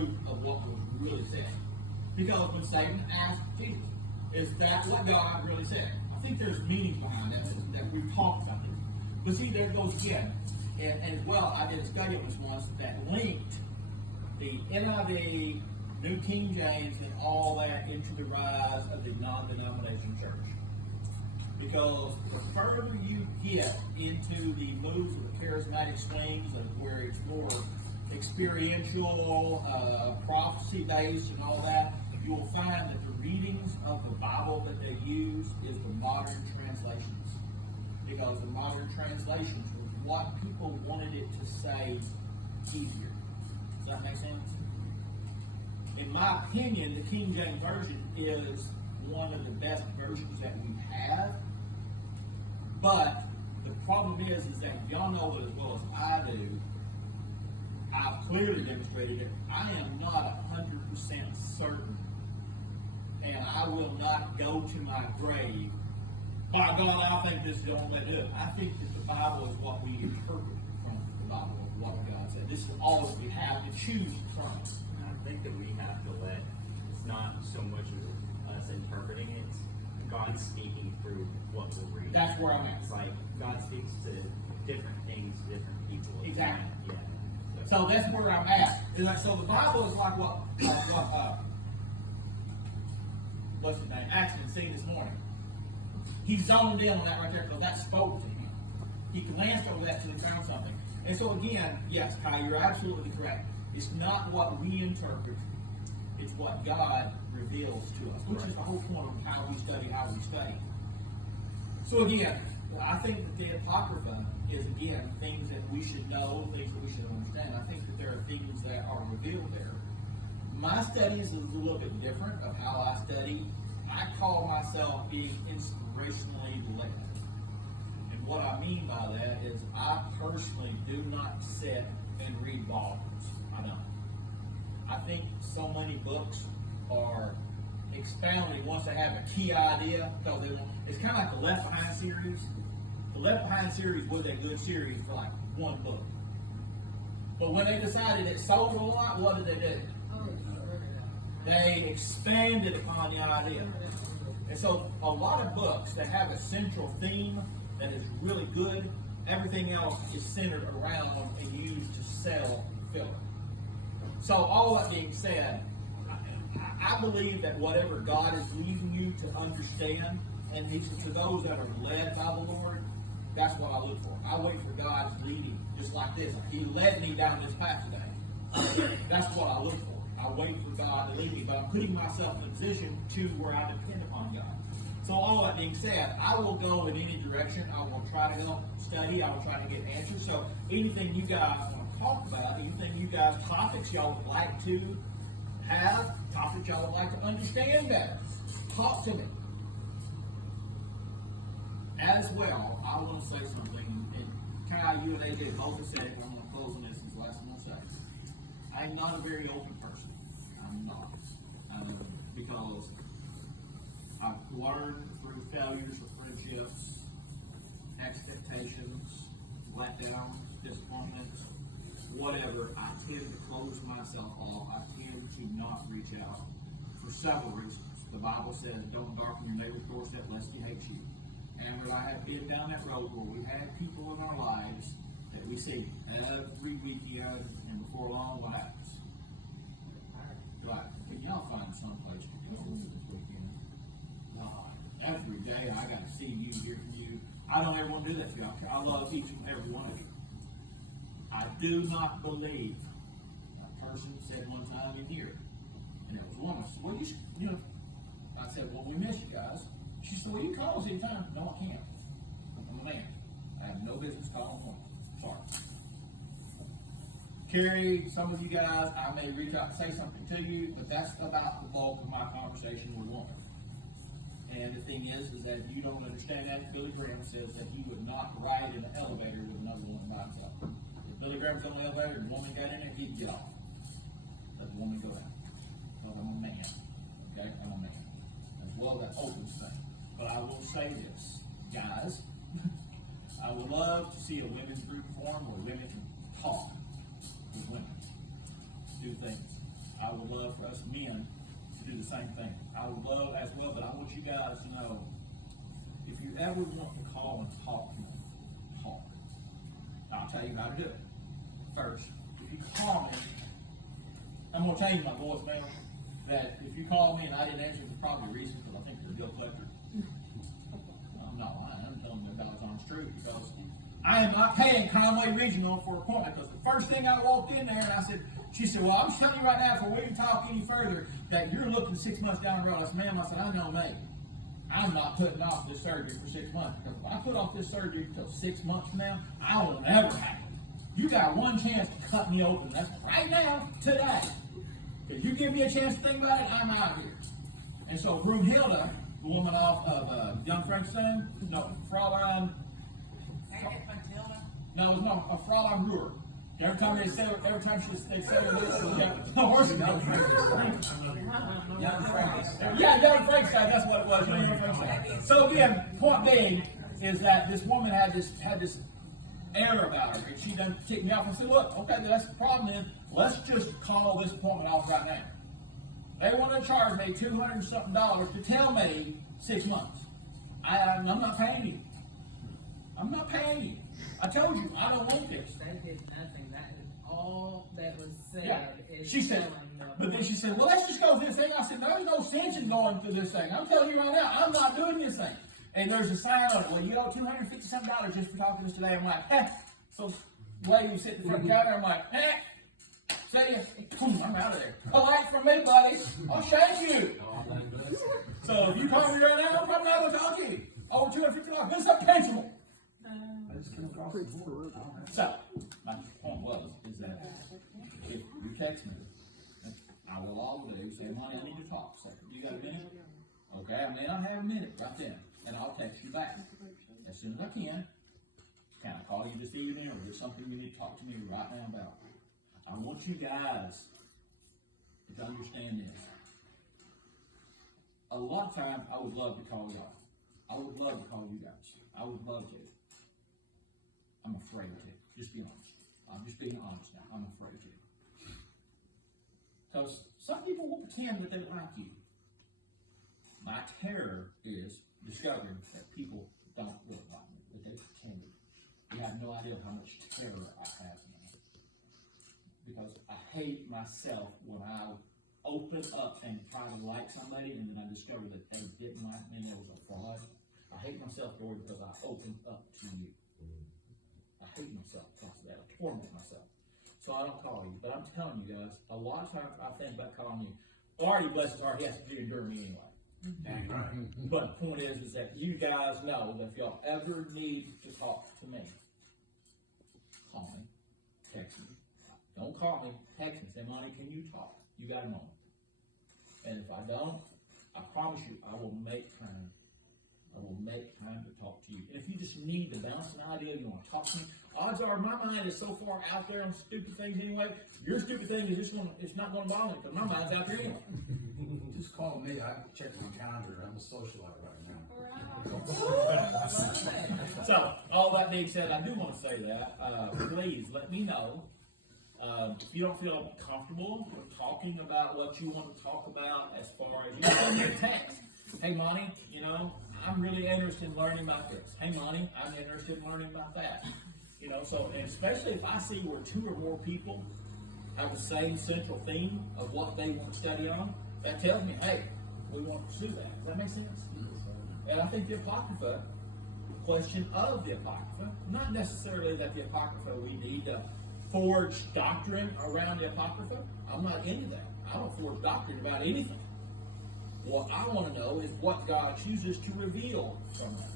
truth of what was really said. Because when Satan asked Jesus, is that what God really said? I think there's meanings behind that we've talked about this. But see, there it goes again. And as well, I did a study on this once that linked the NIV, New King James, and all that into the rise of the non-denominational church. Because the further you get into the moves of the charismatic swings, of where it's more experiential, prophecy-based, and all that, you will find that the readings of the Bible that they use is the modern translations. Because the modern translations was what people wanted it to say easier. Does that make sense? In my opinion, the King James Version is one of the best versions that we have. But the problem is that y'all know it as well as I do. I've clearly demonstrated that I am not 100% certain, and I will not go to my grave. By God, I think this is the only way to do it. I think that the Bible is what we interpret from the Bible, of what God said. This is all that we have to choose from. I think that we have to let, it's not so much of us interpreting it, it's God speaking through what we're reading. That's where I'm at. It's like God speaks to different things, different people. Exactly. Yeah. So that's where I'm at. It's like, so the Bible is like what's his name? Axton seen this morning. He zoned in on that right there because that spoke to him. He glanced over that till he found something. And so again, yes, Kai, you're absolutely correct. It's not what we interpret. It's what God reveals to us, which is the whole point of how we study. So again, I think that the Apocrypha is, again, things that we should know, things that we should understand. I think that there are things that are revealed there. My studies is a little bit different of how I study. I call myself being inspirationally led. And what I mean by that is I personally do not sit and read volumes. I don't. I think so many books are expounding once they have a key idea, because they want, it's kind of like the Left Behind series. The Left Behind series was a good series for like one book. But when they decided it sold a lot, what did they do? They expanded upon the idea. And so a lot of books that have a central theme that is really good, everything else is centered around and used to sell filler. So all that being said, I believe that whatever God is leading you to understand, and to those that are led by the Lord, that's what I look for. I wait for God's leading, just like this. He led me down this path today. That's what I look for. I wait for God to lead me, but I'm putting myself in a position to where I depend upon God. So all that being said, I will go in any direction. I will try to help study. I will try to get answers. So anything you guys want to talk about, anything you guys, topics y'all would like to have, topics y'all would like to understand better, talk to me. As well, I want to say something, and Kyle, you and AJ both have said it, but I'm going to close on this, is the last one I'll say. I'm not a very open person. I'm not. Because I've learned through failures of friendships, expectations, letdowns, disappointments, whatever, I tend to close myself off. I tend to not reach out for several reasons. The Bible says, don't darken your neighbor's doorstep lest he hates you. And when I have been down that road where we had people in our lives that we see every weekend, and before long, what happens? Right, can y'all find some place to go this weekend? No, every day I got to see you, hear from you. I don't ever want to do that to y'all. I love each and every one of you. I do not believe, a person said one time in here, and it was a woman, I said, well, you know, I said, well, we miss you guys. She said, well, you can call us anytime. No, I can't. I'm a man. I have no business calling women. Sorry. Carrie, some of you guys, I may reach out and say something to you, but that's about the bulk of my conversation with women. And the thing is that you don't understand that. Billy Graham says that he would not ride in an elevator with another woman by himself. If Billy Graham's on the elevator and a woman got in it, he'd get off. Let the woman go out. Because I'm a man. Okay? I'm a man. As well as that opens thing. But I will say this, guys. I would love to see a women's group form where women can talk with women, do things. I would love for us men to do the same thing. I would love as well, but I want you guys to know, if you ever want to call and talk to me, talk. I'll tell you how to do it. First, if you call me, I'm going to tell you my voicemail, that if you call me and I didn't answer, there's probably a reason, because I think you're a bill collector. I'm not lying, I'm telling you the God's honest truth, because I am not paying Conway Regional for an appointment, because the first thing I walked in there and I said, she said, well, I'm just telling you right now, before we can talk any further, that you're looking 6 months down the road. I said, ma'am, I said, I know me. I'm not putting off this surgery for 6 months, because if I put off this surgery until 6 months from now, I will never have it. You got one chance to cut me open. That's right now, today. If you give me a chance to think about it, I'm out of here. And so Broomhilda, the woman off of Young Frankenstein, no, Fraulein, no, it was not a Fraulein Brewer. Every time they say the horse. Yeah, Young Frankenstein, that's what it was. Young Frankenstein. So again, point being is that this woman had this air about her, and she done ticked me off and said, look, okay, that's the problem then. Let's just call this appointment off right now. They want to charge me $200 and something to tell me 6 months. I'm not paying you. I'm not paying you. I told you, I don't want this. That did nothing. That is all that was said. Yeah. Is She said, but then she said, well, let's just go through this thing. I said, there's no sense in going through this thing. I'm telling you right now, I'm not doing this thing. And there's a sign on it. Well, you owe $250 something just for talking to us today. I'm like, So the lady was sitting in front of the counter. I'm like, see ya. Boom, I'm out of there. Polite from me, buddy. I'll shake you. So if you call me right now, I'm probably not going to talk to you. Over $250. This is a principle. So, my point is that if you text me, I will always say, honey, I need to talk. So, you got a minute? Okay, I may not have a minute right then, and I'll text you back. As soon as I can I call you this evening, or there's something you need to talk to me right now about. I want you guys to understand this. A lot of times, I would love to call y'all. I would love to call you guys. I would love to. I'm afraid to. Just be honest. I'm just being honest now. I'm afraid to. Because some people will pretend that they like you. My terror is discovering that people don't really like me, that they pretend. You have no idea how much terror I have now. Because I hate myself when I open up and try to like somebody and then I discover that they didn't like me and it was a fraud. I hate myself, Lord, because I opened up to you. I hate myself because of that. I torment myself. So I don't call you. But I'm telling you guys, a lot of times I think about calling you. Artie, bless his heart, he has to do endure me anyway. But the point is that you guys know that if y'all ever need to talk to me, call me, text me. Don't call me, text me. Say, Monty, can you talk? You got a moment. And if I don't, I promise you, I will make time. I will make time to talk to you. And if you just need to bounce an idea, you want to talk to me, odds are my mind is so far out there on stupid things anyway. Your stupid thing is just it's not going to bother me because my mind's out there anyway. Just call me. I can check my calendar. I'm a socialite right now. So, all that being said, I do want to say that. Please let me know if you don't feel comfortable with talking about what you want to talk about as far as you send me a text. Hey, Monty, I'm really interested in learning about this. Hey, Monty, I'm interested in learning about that. So, and especially if I see where 2 or more people have the same central theme of what they want to study on, that tells me, hey, we want to pursue that. Does that make sense? And I think the Apocrypha, question of the Apocrypha, not necessarily that the Apocrypha we need to forge doctrine around the Apocrypha. I'm not into that. I don't forge doctrine about anything. What I want to know is what God chooses to reveal from that.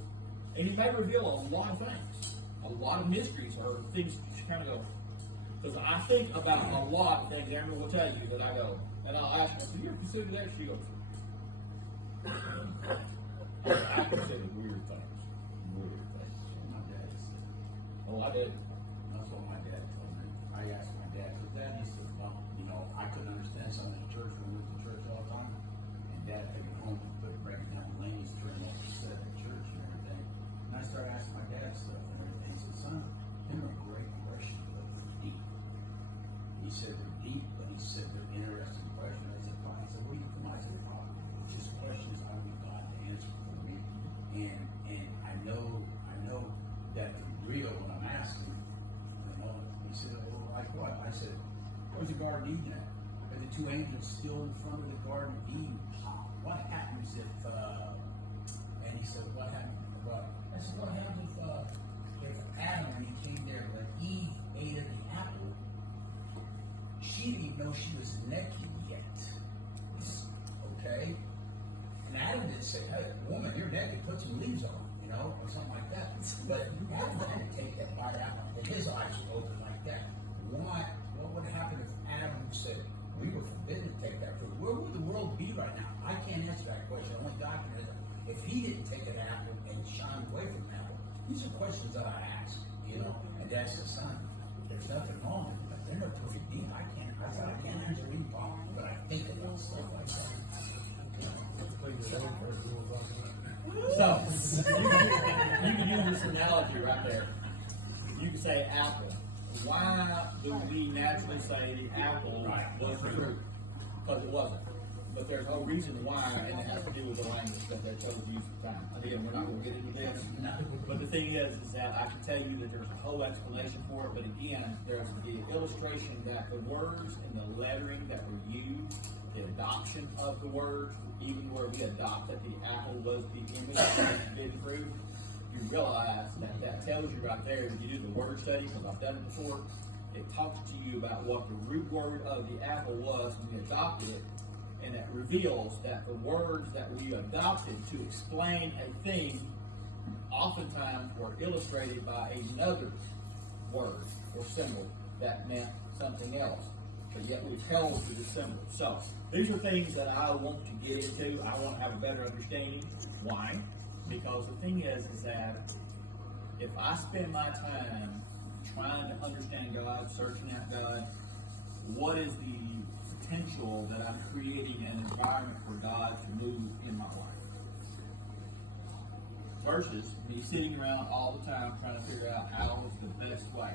And He may reveal a lot of things, a lot of mysteries, or things that you kind of go, because I think about a lot of things. Aaron will tell you that I go, and I'll ask her, do you ever consider that? She goes, I consider weird things. Weird things. My dad said, Oh, I did. that's what my dad told me. I asked my dad, because Dad, he said, well, I couldn't understand something in church when we went to church all the time. And Dad took me home and put it breaking down the lanes, turning off the set at church and everything. And I started asking my dad stuff and everything. He said, son, them are great questions, but they're deep. He said they're deep, but he said they're interesting questions. reading that. Are the two angels still in front of the Garden of Eden? What happens if, and he said, what happened? What? I said, what happens if Adam, when he came there, when Eve ate of the apple, she didn't even know she was naked yet. Okay? And Adam didn't say, hey, woman, you're naked, put some leaves on, you know, or something like that. But Adam had to take that bite out, and his eyes were open like that. Why? What would happen if Adam said, we were forbidden to take that fruit? Where would the world be right now? I can't answer that question. Only God can answer. If he didn't take an apple and shine away from the apple, these are questions that I ask, you know, and that's the son. There's nothing wrong with it, but they're not perfect being. I can't answer any problem, but I think about stuff like that. So, you can use this analogy right there. You can say apple. Why do we naturally say the apple was the fruit? Because it wasn't. But there's no reason why, and it has to do with the language that they chose to use at the time. Again, we're not going to get into this. But the thing is that I can tell you that there's a whole explanation for it. But again, there's the illustration that the words and the lettering that were used, the adoption of the words, even where we adopt that the apple was the image of the forbidden fruit, you realize that that tells you right there, when you do the word study, because I've done it before, it talks to you about what the root word of the apple was when we adopted it, and it reveals that the words that we adopted to explain a thing oftentimes were illustrated by another word or symbol that meant something else, but yet we've held to the symbol. So these are things that I want to get into. I want to have a better understanding. Why? Because the thing is that if I spend my time trying to understand God, searching out God, what is the potential that I'm creating an environment for God to move in my life? Versus me sitting around all the time trying to figure out how is the best way.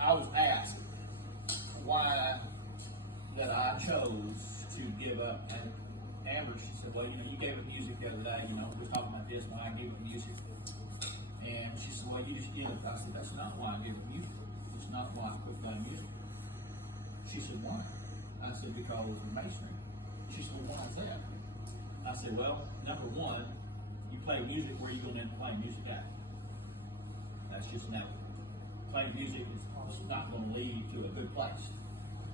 I was asked why that I chose to give up, and Amber, she said, well, you gave up music the other day, we were talking about this when I gave up music. And she said, well, you just did it. I said, that's not why I gave up music. It's not why I quit playing music. She said, why? I said, because of masonry. She said, well, why is that? I said, well, number one, you play music, where are you going to end up playing music at? That's just never. Playing music is not going to lead to a good place.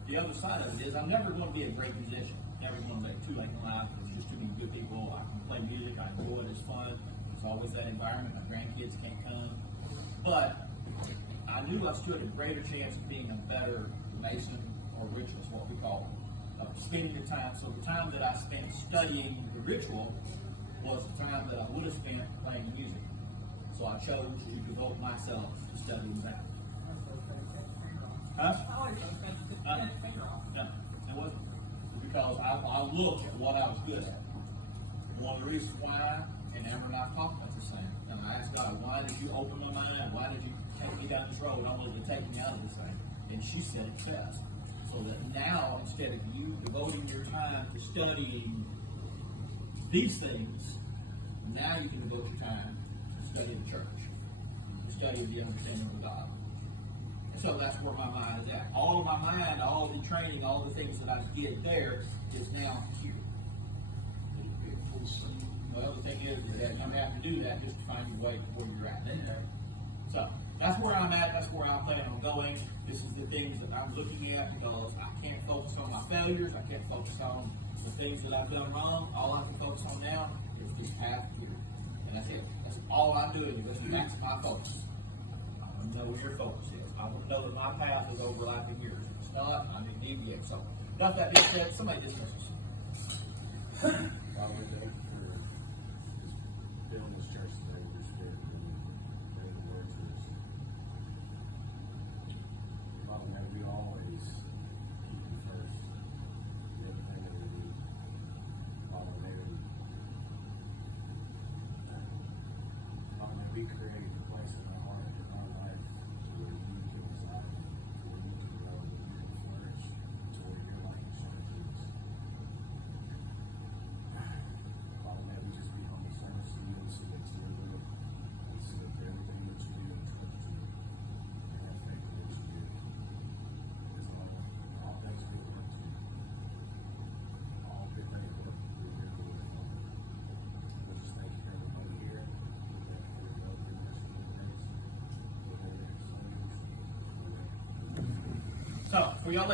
The other side of it is I'm never going to be a great musician. Never going to be too late in life. There's just too many good people. I can play music. I enjoy it. It's fun. It's always that environment. My grandkids can't come. But I knew I stood a greater chance of being a better mason or ritualist, what we call it. Spending the time. So the time that I spent studying the ritual was the time that I would have spent playing music. So I chose to devote myself to studying that. Huh? No, it wasn't. Because I looked at what I was good at. One of the reasons why, and Amber and I talked about this thing, and I asked God, why did you open my mind? Why did you take me down this road? I wanted to take me out of this thing. And she said it best. So that now, instead of you devoting your time to studying these things, now you can devote your time to study the church, to study the understanding of God. And so that's where my mind is at. All of my mind, all the training, all the things that I get there is now here. Well, the thing is that I'm going to have to do that just to find your way to where you're at. So that's where I'm at. That's where I plan on going. This is the things that I'm looking at, because I can't focus on my failures. I can't focus on the things that I've done wrong. All I can focus on now is this path here. And that's it. That's all I'm doing, because that's my focus. I want to know where your focus is. I want to know that my path is overlapping yours. If it's not, I need to deviate. So, enough that being said, somebody dismisses. Probably for building this church today, your spirit and the words is, Father, may we always keep you first in everything that we do. Father, may we create a place in our heart, in our life, where you can reside, where you can grow, where you can flourish, to where your light can shine through us. for y'all